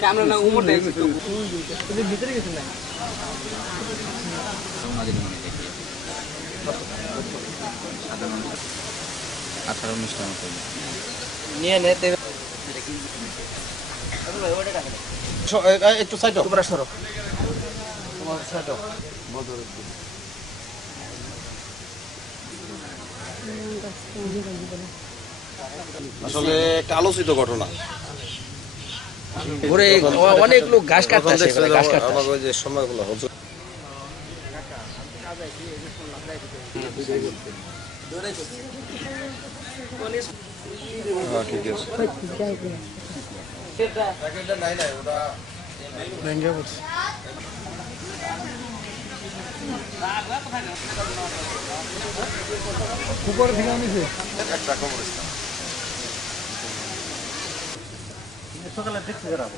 Camera Umar ভিতরে গেছে না নিয়ে নেতে একটু সাইড তোমরা সরো তোমার সাইড আসলে একটা আলোচিত ঘটনা। অনেক লোক ঘাস কাটতেছে ওই যে সময়গুলো হচ্ছে ঠিক আছে উপরে থেকে আনিছে একটা কবরস্থান সকালে দেখতে যাবো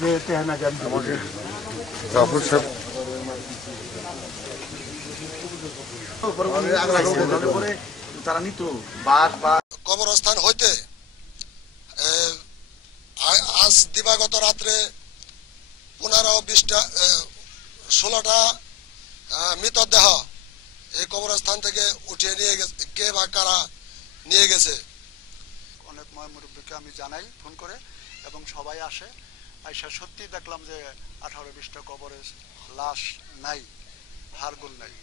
যেতে হয় না আমাদের জাফর সাহেব তারা নিত বাস বা কবরস্থান হইতে আজ দিবাগত রাত্রে 15-20-16টা মৃতদেহ এই কবরস্থান থেকে উঠিয়ে নিয়ে গেছে। কে বা কারা নিয়ে গেছে অনেক মুরব্বীকে আমি জানাই ফোন করে এবং সবাই আসে আইসা সত্যি দেখলাম যে 18-20টা কবরে লাশ নাই, হাড়গোড় নাই,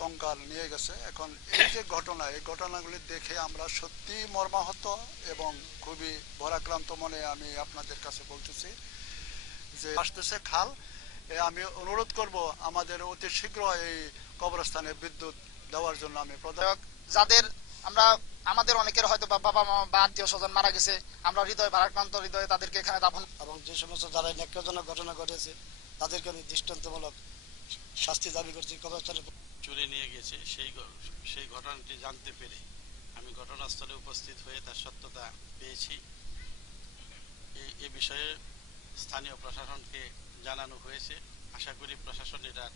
কঙ্কাল নিয়ে গেছে। এখন এই যে ঘটনা, এই ঘটনাগুলি দেখে আমরা সত্যি মর্মাহত এবং খুবই ভারাক্রান্ত মনে আমি আপনাদের কাছে বলতেছি যে আসতেছে খাল, আমি অনুরোধ করব আমাদের অতি শীঘ্র এই কবরস্থানে বিদ্যুৎ দেওয়ার জন্য। আমি যাদের আমরা আমাদের অনেকের হয়তো বাবা মা বা আত্মীয় স্বজন মারা গেছে, আমরা হৃদয় ভারাক্রান্ত হৃদয়ে তাদেরকে এখানে দাফন এবং যে সমস্ত যারা ন্যাক্কারজনক ঘটনা ঘটেছে তাদেরকে আমি দৃষ্টান্তমূলক শাস্তি দাবি করছি। কবরস্থানে চুরি নিয়ে গেছে সেই ঘটনাটি জানতে পেরে আমি ঘটনাস্থলে উপস্থিত হয়ে তার সত্যতা পেয়েছি। এই বিষয়ে স্থানীয় প্রশাসনকে জানানো হয়েছে। আশা করি প্রশাসন এটার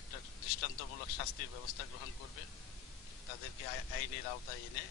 একটা দৃষ্টান্তমূলক শাস্তির ব্যবস্থা গ্রহণ করবে, তাদেরকে আইনের আওতায় এনে